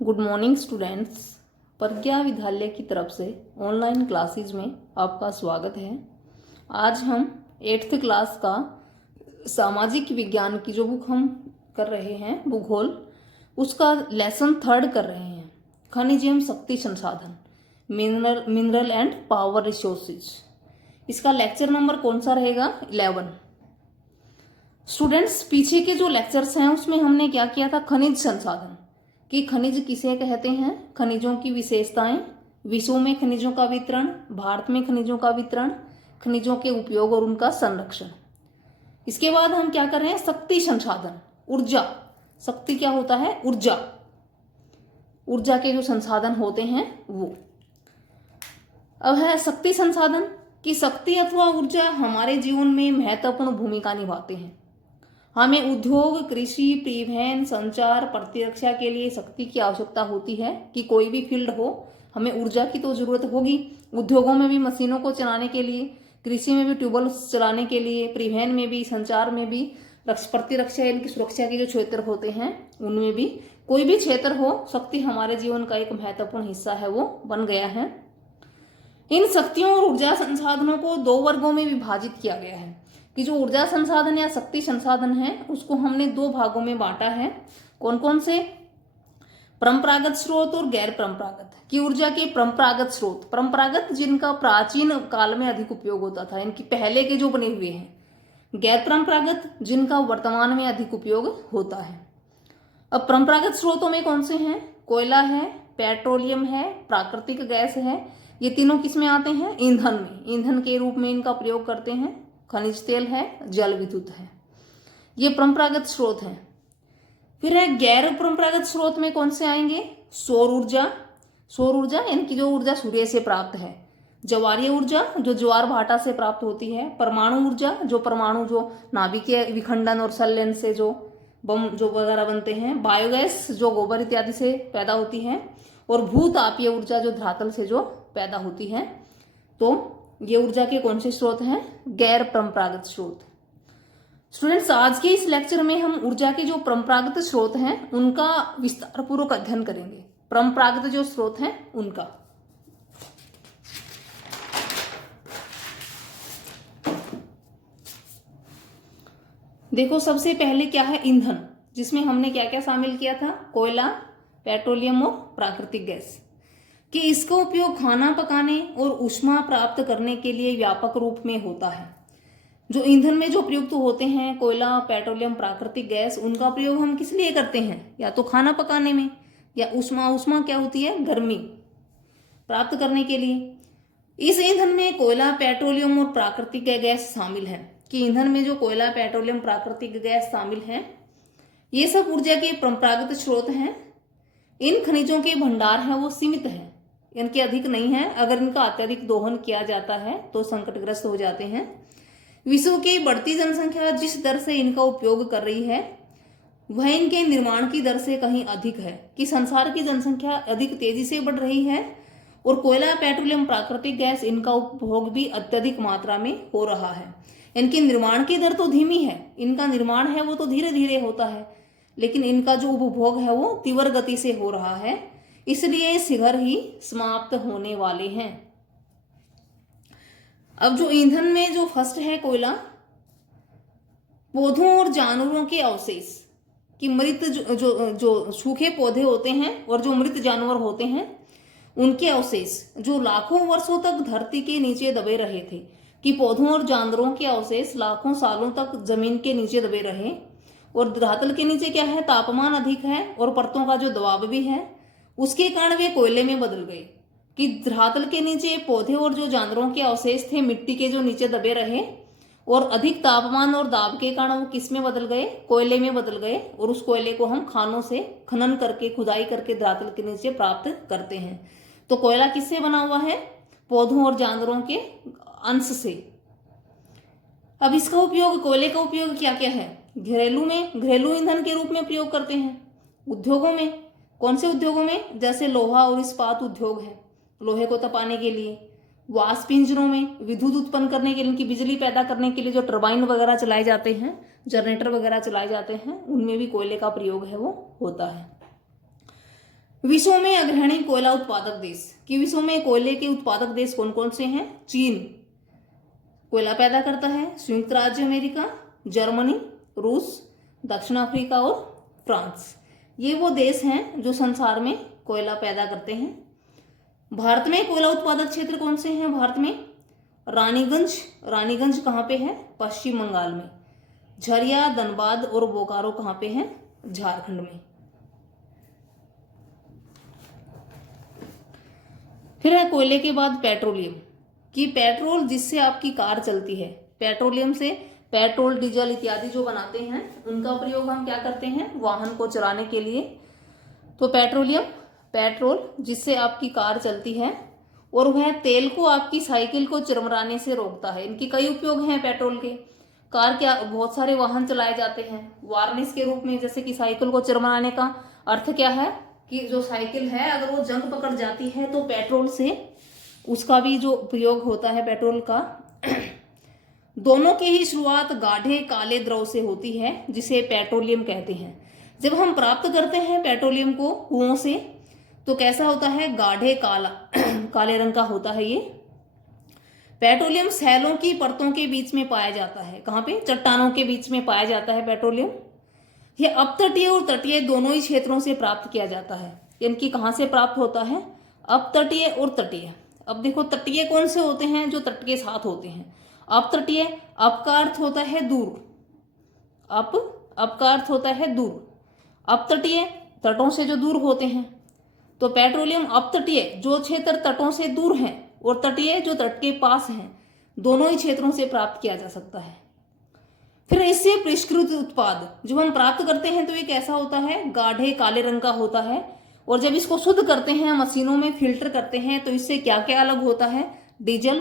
Good morning students. प्रज्ञा विद्यालय की तरफ से ऑनलाइन क्लासेज में आपका स्वागत है। आज हम 8th क्लास का सामाजिक विज्ञान की जो बुक हम कर रहे हैं, भूगोल, उसका लेसन 3 कर रहे हैं। खनिज एवं शक्ति संसाधन, मिनरल एंड पावर रिसोर्सेज। इसका लेक्चर नंबर कौन सा रहेगा? 11। स्टूडेंट्स, पीछे के जो लेक्चर्स हैं उसमें हमने क्या किया था? खनिज संसाधन कि खनिज किसे कहते हैं, खनिजों की विशेषताएं, विश्व में खनिजों का वितरण, भारत में खनिजों का वितरण, खनिजों के उपयोग और उनका संरक्षण। इसके बाद हम क्या कर रहे हैं? शक्ति संसाधन, ऊर्जा। शक्ति क्या होता है? ऊर्जा। ऊर्जा के जो संसाधन होते हैं वो। अब है शक्ति संसाधन कि शक्ति अथवा ऊर्जा हमारे जीवन में महत्वपूर्ण भूमिका निभाते हैं। हमें उद्योग, कृषि, परिवहन, संचार, प्रतिरक्षा के लिए शक्ति की आवश्यकता होती है कि कोई भी फील्ड हो, हमें ऊर्जा की तो जरूरत होगी। उद्योगों में भी मशीनों को चलाने के लिए, कृषि में भी ट्यूबवेल चलाने के लिए, परिवहन में भी, संचार में भी, प्रतिरक्षा इनकी सुरक्षा के जो क्षेत्र होते हैं उनमें भी, कोई भी क्षेत्र हो, शक्ति हमारे जीवन का एक महत्वपूर्ण हिस्सा है, वो बन गया है। इन शक्तियों और ऊर्जा संसाधनों को 2 वर्गों में विभाजित किया गया है कि जो ऊर्जा संसाधन या शक्ति संसाधन है उसको हमने 2 भागों में बांटा है। कौन कौन से? परंपरागत स्रोत और गैर परंपरागत। कि ऊर्जा के परंपरागत स्रोत, परंपरागत जिनका प्राचीन काल में अधिक उपयोग होता था, इनकी पहले के जो बने हुए हैं। गैर परंपरागत जिनका वर्तमान में अधिक उपयोग होता है। अब परंपरागत स्रोतों में कौन से हैं? कोयला है, पेट्रोलियम है, प्राकृतिक गैस है। ये तीनों किस में आते हैं? ईंधन में। ईंधन के रूप में इनका प्रयोग करते हैं। खनिज तेल है, जल विद्युत है। ये परंपरागत स्रोत हैं। फिर है गैर परंपरागत स्रोत में कौन से आएंगे? सौर ऊर्जा। सौर ऊर्जा इनकी जो ऊर्जा सूर्य से प्राप्त है। ज्वारीय ऊर्जा जो ज्वार भाटा से प्राप्त होती है। परमाणु ऊर्जा जो परमाणु जो नाभिकीय विखंडन और संलयन से जो बम जो वगैरह बनते हैं। बायोगैस जो गोबर इत्यादि से पैदा होती है। और भूतापीय ऊर्जा जो धरातल से जो पैदा होती है। तो ये ऊर्जा के कौन से स्रोत हैं? गैर परंपरागत स्रोत। स्टूडेंट्स, आज के इस लेक्चर में हम ऊर्जा के जो परंपरागत स्रोत हैं उनका विस्तार पूर्वक अध्ययन करेंगे। परंपरागत जो स्रोत हैं उनका। देखो, सबसे पहले क्या है? ईंधन, जिसमें हमने क्या क्या शामिल किया था? कोयला, पेट्रोलियम और प्राकृतिक गैस। कि इसका उपयोग खाना पकाने और ऊष्मा प्राप्त करने के लिए व्यापक रूप में होता है। जो ईंधन में जो प्रयुक्त होते हैं, कोयला, पेट्रोलियम, प्राकृतिक गैस, उनका प्रयोग हम किस लिए करते हैं? या तो खाना पकाने में, या ऊष्मा क्या होती है? गर्मी प्राप्त करने के लिए। इस ईंधन में कोयला, पेट्रोलियम और प्राकृतिक गैस शामिल है। कि ईंधन में जो कोयला, पेट्रोलियम, प्राकृतिक गैस शामिल है, ये सब ऊर्जा के परंपरागत स्रोत हैं। इन खनिजों के भंडार है वो सीमित है, इनके अधिक नहीं है। अगर इनका अत्यधिक दोहन किया जाता है तो संकटग्रस्त हो जाते हैं। विश्व की बढ़ती जनसंख्या जिस दर से इनका उपयोग कर रही है वह इनके निर्माण की दर से कहीं अधिक है। कि संसार की जनसंख्या अधिक तेजी से बढ़ रही है और कोयला, पेट्रोलियम, प्राकृतिक गैस इनका उपभोग भी अत्यधिक मात्रा में हो रहा है। इनकी निर्माण की दर तो धीमी है, इनका निर्माण है वो तो धीरे धीरे होता है, लेकिन इनका जो उपभोग है वो तीव्र गति से हो रहा है, इसलिए शीघ्र ही समाप्त होने वाले हैं। अब जो ईंधन में जो फर्स्ट है कोयला, पौधों और जानवरों के अवशेष। कि मृत जो सूखे पौधे होते हैं और जो मृत जानवर होते हैं उनके अवशेष जो लाखों वर्षों तक धरती के नीचे दबे रहे थे। कि पौधों और जानवरों के अवशेष लाखों सालों तक जमीन के नीचे दबे रहे। और धरातल के नीचे क्या है? तापमान अधिक है और परतों का जो दबाव भी है, उसके कारण वे कोयले में बदल गए। कि धरातल के नीचे पौधे और जो जानवरों के अवशेष थे मिट्टी के जो नीचे दबे रहे, और अधिक तापमान और दाब के कारण वो किस में बदल गए? कोयले में बदल गए। और उस कोयले को हम खानों से खनन करके, खुदाई करके धरातल के नीचे प्राप्त करते हैं। तो कोयला किससे बना हुआ है? पौधों और जानवरों के अंश से। अब इसका उपयोग, कोयले का उपयोग क्या क्या है? घरेलू ईंधन के रूप में प्रयोग करते हैं। उद्योगों में, कौन से उद्योगों में? जैसे लोहा और इस्पात उद्योग है, लोहे को तपाने के लिए। वाष्प इंजनों में विद्युत उत्पन्न करने के लिए, उनकी बिजली पैदा करने के लिए जो टरबाइन वगैरह चलाए जाते हैं, जनरेटर वगैरह चलाए जाते हैं, उनमें भी कोयले का प्रयोग है वो होता है। विश्व में अग्रणी कोयला उत्पादक देश, कि विश्व में कोयले के उत्पादक देश कौन कौन से हैं? चीन कोयला पैदा करता है, संयुक्त राज्य अमेरिका, जर्मनी, रूस, दक्षिण अफ्रीका और फ्रांस। ये वो देश हैं जो संसार में कोयला पैदा करते हैं। भारत में कोयला उत्पादक क्षेत्र कौन से हैं? भारत में रानीगंज कहाँ पे है? पश्चिम बंगाल में। झरिया, धनबाद और बोकारो कहाँ पे हैं? झारखंड में। फिर है कोयले के बाद पेट्रोलियम, कि पेट्रोल जिससे आपकी कार चलती है, पेट्रोलियम से पेट्रोल, डीजल इत्यादि जो बनाते हैं उनका प्रयोग हम क्या करते हैं? वाहन को चलाने के लिए। तो पेट्रोलियम, पेट्रोल जिससे आपकी कार चलती है, और वह तेल को आपकी साइकिल को चिरमराने से रोकता है। इनके कई उपयोग हैं पेट्रोल के। कार के बहुत सारे वाहन चलाए जाते हैं वार्निश के रूप में, जैसे कि साइकिल को चिरमराने का अर्थ क्या है कि जो साइकिल है अगर वो जंग पकड़ जाती है तो पेट्रोल से उसका भी जो प्रयोग होता है पेट्रोल का। दोनों की ही शुरुआत गाढ़े काले द्रव से होती है जिसे पेट्रोलियम कहते हैं। जब हम प्राप्त करते हैं पेट्रोलियम को कुओं से तो कैसा होता है? गाढ़े काला काले रंग का होता है ये। पेट्रोलियम सैलों की परतों के बीच में पाया जाता है। कहाँ पे? चट्टानों के बीच में पाया जाता है पेट्रोलियम। ये अपतटीय और तटीय दोनों ही क्षेत्रों से प्राप्त किया जाता है। इनकी कहाँ से प्राप्त होता है? अपतटीय और तटीय। अब देखो तटीय कौन से होते हैं? जो तट के साथ होते हैं। अपतटीय, अप का अर्थ होता है दूर, अप का अर्थ होता है दूर। अपतटीय तटों से जो दूर होते हैं। तो पेट्रोलियम अपतटीय जो क्षेत्र तटों से दूर हैं और तटीय जो तट के पास हैं, दोनों ही क्षेत्रों से प्राप्त किया जा सकता है। फिर इससे परिष्कृत उत्पाद जो हम प्राप्त करते हैं तो ये कैसा होता है? गाढ़े काले रंग का होता है। और जब इसको शुद्ध करते हैं, मशीनों में फिल्टर करते हैं, तो इससे क्या क्या अलग होता है? डीजल,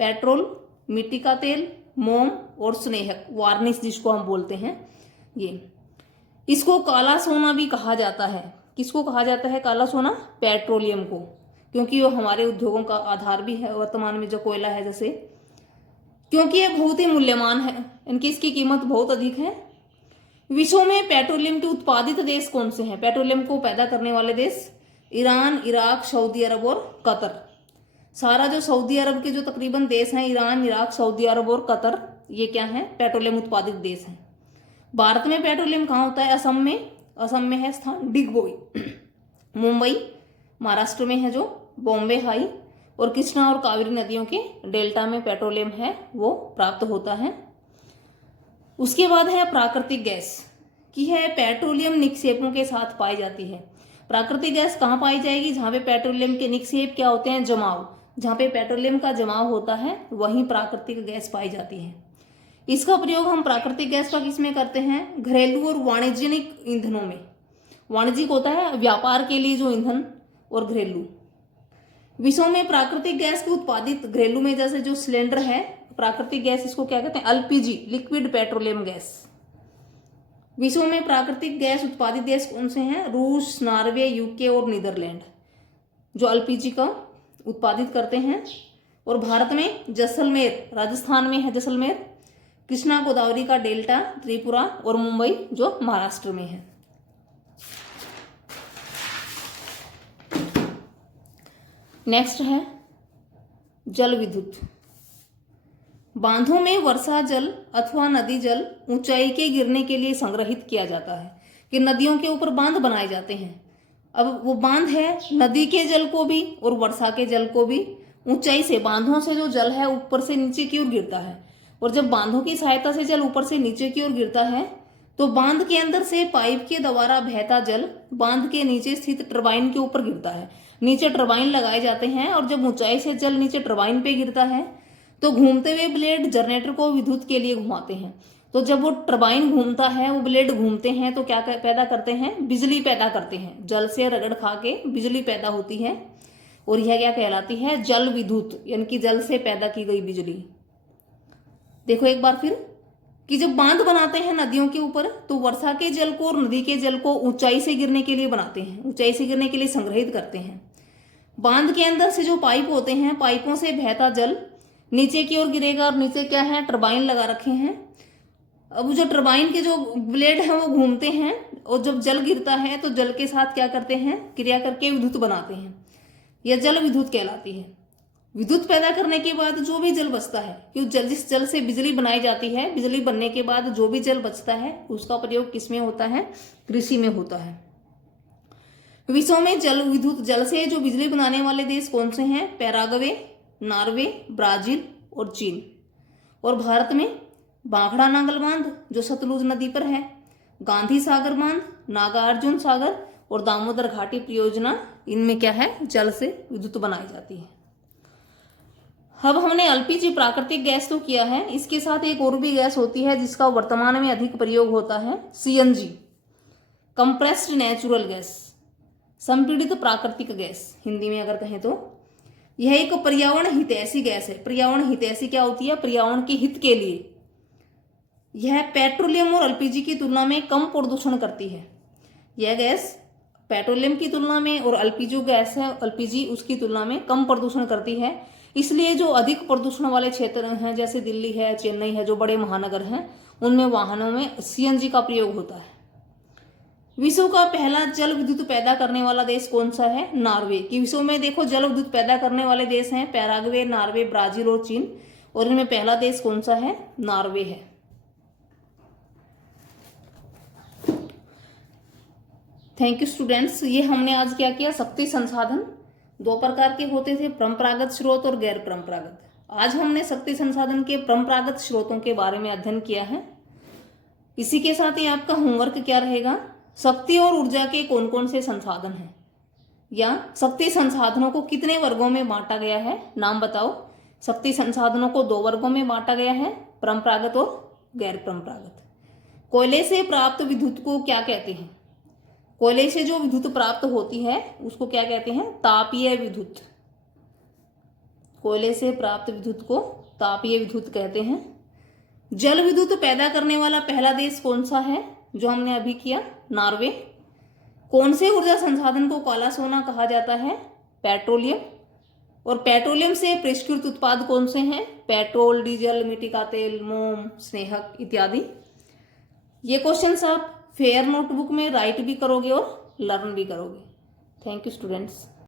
पेट्रोल, मिट्टी का तेल, मोम और स्नेहक, वार्निश जिसको हम बोलते हैं। ये इसको काला सोना भी कहा जाता है। किसको कहा जाता है काला सोना? पेट्रोलियम को, क्योंकि वो हमारे उद्योगों का आधार भी है वर्तमान में जो कोयला है, जैसे क्योंकि ये बहुत ही मूल्यवान है, इसकी कीमत बहुत अधिक है। विश्व में पेट्रोलियम के उत्पादित देश कौन से हैं? पेट्रोलियम को पैदा करने वाले देश ईरान, इराक, सऊदी अरब और कतर। सारा जो सऊदी अरब के जो तकरीबन देश हैं, ईरान, इराक, सऊदी अरब और कतर, ये क्या है? पेट्रोलियम उत्पादित देश हैं। भारत में पेट्रोलियम कहाँ होता है? असम में है स्थान डिगबोई। मुंबई महाराष्ट्र में है जो बॉम्बे हाई, और कृष्णा और कावेरी नदियों के डेल्टा में पेट्रोलियम है वो प्राप्त होता है। उसके बाद है प्राकृतिक गैस, की है पेट्रोलियम निक्षेपों के साथ पाई जाती है। प्राकृतिक गैस कहाँ पाई जाएगी? जहाँ पे पेट्रोलियम के निक्षेप क्या होते हैं? जमाव। जहाँ पे पेट्रोलियम का जमाव होता है वहीं प्राकृतिक गैस पाई जाती है। इसका प्रयोग हम प्राकृतिक गैस का किसमें करते हैं? घरेलू और वाणिज्यिक ईंधनों में। वाणिज्यिक होता है व्यापार के लिए जो ईंधन, और घरेलू। विश्व में प्राकृतिक गैस के उत्पादित घरेलू में जैसे जो सिलेंडर है प्राकृतिक गैस, इसको क्या कहते हैं? LPG, liquid petroleum gas. विश्व में प्राकृतिक गैस उत्पादित देश कौन से हैं? रूस, नॉर्वे, यूके और नीदरलैंड, जो एलपीजी का उत्पादित करते हैं। और भारत में जैसलमेर, राजस्थान में है जैसलमेर, कृष्णा गोदावरी का डेल्टा त्रिपुरा, और मुंबई जो महाराष्ट्र में है। नेक्स्ट है जल विद्युत। बांधों में वर्षा जल अथवा नदी जल ऊंचाई के गिरने के लिए संग्रहित किया जाता है, कि नदियों के ऊपर बांध बनाए जाते हैं। अब वो बांध है नदी के जल को भी और वर्षा के जल को भी ऊंचाई से, बांधों से जो जल है ऊपर से नीचे की ओर गिरता है, और जब बांधों की सहायता से जल ऊपर से नीचे की ओर गिरता है तो बांध के अंदर से पाइप के द्वारा बहता जल बांध के नीचे स्थित टरबाइन के ऊपर गिरता है। नीचे टरबाइन लगाए जाते हैं, और जब ऊंचाई से जल नीचे टरबाइन पे गिरता है तो घूमते हुए ब्लेड जनरेटर को विद्युत के लिए घुमाते हैं। तो जब वो टरबाइन घूमता है, वो ब्लेड घूमते हैं, तो क्या पैदा करते हैं? बिजली पैदा करते हैं। जल से रगड़ खा के बिजली पैदा होती है, और यह क्या कहलाती है? जल विद्युत, यानी कि जल से पैदा की गई बिजली। देखो एक बार फिर, कि जब बांध बनाते हैं नदियों के ऊपर तो वर्षा के जल को और नदी के जल को ऊंचाई से गिरने के लिए बनाते हैं, ऊंचाई से गिरने के लिए संग्रहित करते हैं। बांध के अंदर से जो पाइप होते हैं, पाइपों से बहता जल नीचे की ओर गिरेगा, और नीचे क्या है? टरबाइन लगा रखे हैं। अब जो टरबाइन के जो ब्लेड हैं वो घूमते हैं, और जब जल गिरता है तो जल के साथ क्या करते हैं, क्रिया करके विद्युत बनाते हैं, यह जल विद्युत कहलाती है। विद्युत पैदा करने के बाद जो भी जल बचता है, क्योंकि जिस जल से बिजली बनाई जाती है, बिजली बनने के बाद जो भी जल बचता है उसका प्रयोग किसमें होता है, कृषि में होता है। विश्व में जल विद्युत जल से जो बिजली बनाने वाले देश कौन से हैं, पैराग्वे, नॉर्वे, ब्राजील और चीन। और भारत में भाखड़ा नागल बांध जो सतलुज नदी पर है, गांधी सागर बांध, नागार्जुन सागर और दामोदर घाटी परियोजना, इनमें क्या है, जल से विद्युत बनाई जाती है। अब हमने एलपीजी प्राकृतिक गैस तो किया है, इसके साथ एक और भी गैस होती है जिसका वर्तमान में अधिक प्रयोग होता है, सीएनजी, कंप्रेस्ड नेचुरल गैस, संपीड़ित प्राकृतिक गैस हिंदी में अगर कहें तो। यह एक पर्यावरण हितैषी गैस है। पर्यावरण हितैषी क्या होती है, पर्यावरण के हित के लिए। यह पेट्रोलियम और एलपीजी की तुलना में कम प्रदूषण करती है। यह गैस पेट्रोलियम की तुलना में और एलपीजी गैस है, एलपीजी उसकी तुलना में कम प्रदूषण करती है। इसलिए जो अधिक प्रदूषण वाले क्षेत्र हैं जैसे दिल्ली है, चेन्नई है, जो बड़े महानगर हैं, उनमें वाहनों में सीएनजी का प्रयोग होता है। विश्व का पहला जल विद्युत पैदा करने वाला देश कौन सा है, नॉर्वे। कि विश्व में देखो जल विद्युत पैदा करने वाले देश हैं पैराग्वे, नॉर्वे, ब्राजील और चीन, और इनमें पहला देश कौन सा है, नॉर्वे है। Thank you students. ये हमने आज क्या किया, शक्ति संसाधन दो प्रकार के होते थे, परंपरागत स्रोत और गैर परंपरागत। आज हमने शक्ति संसाधन के परंपरागत स्रोतों के बारे में अध्ययन किया है। इसी के साथ ही आपका होमवर्क क्या रहेगा, शक्ति और ऊर्जा के कौन कौन से संसाधन हैं, या शक्ति संसाधनों को कितने वर्गों में बांटा गया है, नाम बताओ। शक्ति संसाधनों को दो वर्गों में बांटा गया है, परंपरागत और गैर परंपरागत। कोयले से प्राप्त विद्युत को क्या कहते हैं, कोयले से जो विद्युत प्राप्त होती है उसको क्या कहते हैं, तापीय विद्युत। कोयले से प्राप्त विद्युत को तापीय विद्युत कहते हैं। जल विद्युत पैदा करने वाला पहला देश कौन सा है, जो हमने अभी किया, नॉर्वे। कौन से ऊर्जा संसाधन को काला सोना कहा जाता है, पेट्रोलियम। और पेट्रोलियम से परिष्कृत उत्पाद कौन से हैं, पेट्रोल, डीजल, मिट्टी का तेल, मोम, स्नेहक इत्यादि। ये क्वेश्चंस आप फेयर नोटबुक में राइट भी करोगे और लर्न भी करोगे। Thank you students.